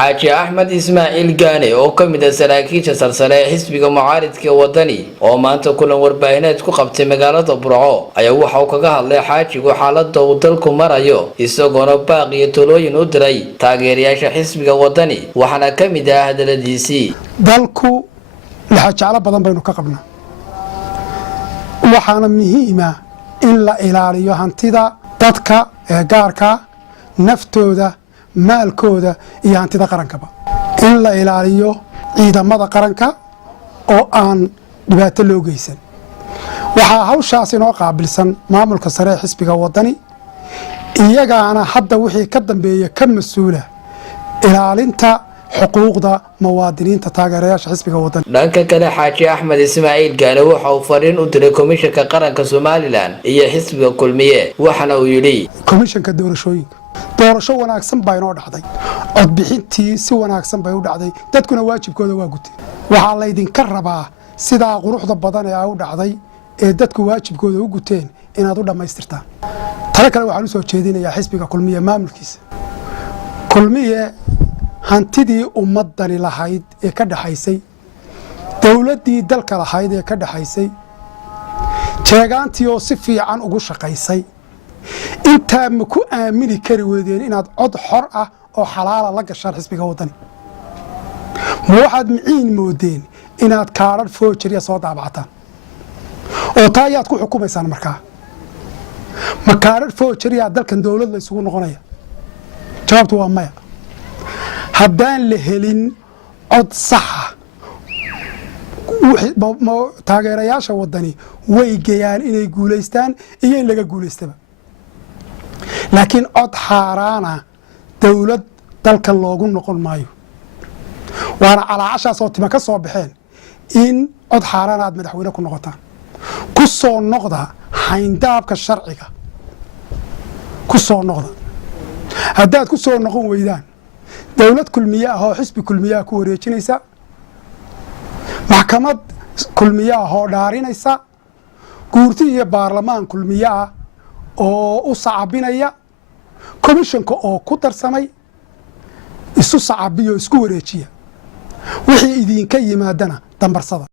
xaaji Axmed Ismaaciil Gaane oo ka mid ah saraakiisha sarsare ee xisbiga mucaaridka wadani oo maanta kulan warbaahineed ku qabtay magaalada Burco ayaa waxa uu kaga hadlay xaajigu xaaladda uu dalku marayo isagoona baaq iyo talooyin u diray taageerayaasha xisbiga wadani waxaana ka mid ah hadaladiisii dalku laxajaalo badan baynu ka qabnaa waxaana muhiim ah in la ilaaliyo hantida dadka ee gaarka naftooda maalkooda iyo hantida qarankaba in la ilaaliyo ciidamada qaranka oo aan dhibaato loo geysan waxaa hawshaas inoo qaabilsan maamulka sare ee xisbiga wadani iyagaana hadda wixii ka dambeeya ka mas'uula ilaalinta xuquuqda muwaadiniinta taageerayaasha xisbiga wadani dhanka kale xaaji Axmed Ismaaciil Gaane waxa uu fariin u diray komishanka qaranka Soomaaliland iyo xisbiga kulmiye waxana uu yiri komishanka doorasho wanaagsan baa inoo dhacday codbixintii si wanaagsan bay u dhacday dadkuna waajibkooda waa gutay waxaa la idinka rabaa sidaa quruxda badan ee u dhacday ee dadku waajibkooda u guteen inaad u dhamaystirtaan tala kale waxaan u soo jeedinayaa xisbiga kulmiye maamulkiisa kulmiye hantidii ummadani lahayd ee ka dhaxaysay dawladdii dalka lahayd ee ka dhaxaysay jeegaantii oo si fiican ugu shaqaysay intaa ma ku aamini kari weydeen inaad cod xor ah oo xalaala la gashaan xisbiga wadani ma waxaad miciin moodeen inaad kaadhar foojariya soo daabacataan oo taa ayaad ku xukumaysaan markaa ma kaadhar foojariyaa dalkan dowlad la isugu noqonaya jawaabtu waa maya haddaan la helin cod saxa taageerayaasha wadani way geyaan inay guulaystaan iyo in laga guulaystaba laakiin cod xaaraana dawlad dalkan loogu noqon maayo waana calaacashaas oo tima ka soo baxeen in cod xaaraana aad madaxweyne ku noqotaan ku soo noqda xayndaabka sharciga ku soo noqda haddaad ku soo noqon weydaan dawlad kulmiye ah oo xisbi kulmiye ah ku wareejinaysa maxkamad kulmiye ah oo dhaarinaysa guurti iyo baarlamaan kulmiye ah oo u sacabinaya komishanka oo ku darsamay isu sacabiyo isku wareejiya wixii idinka yimaadana dambarsada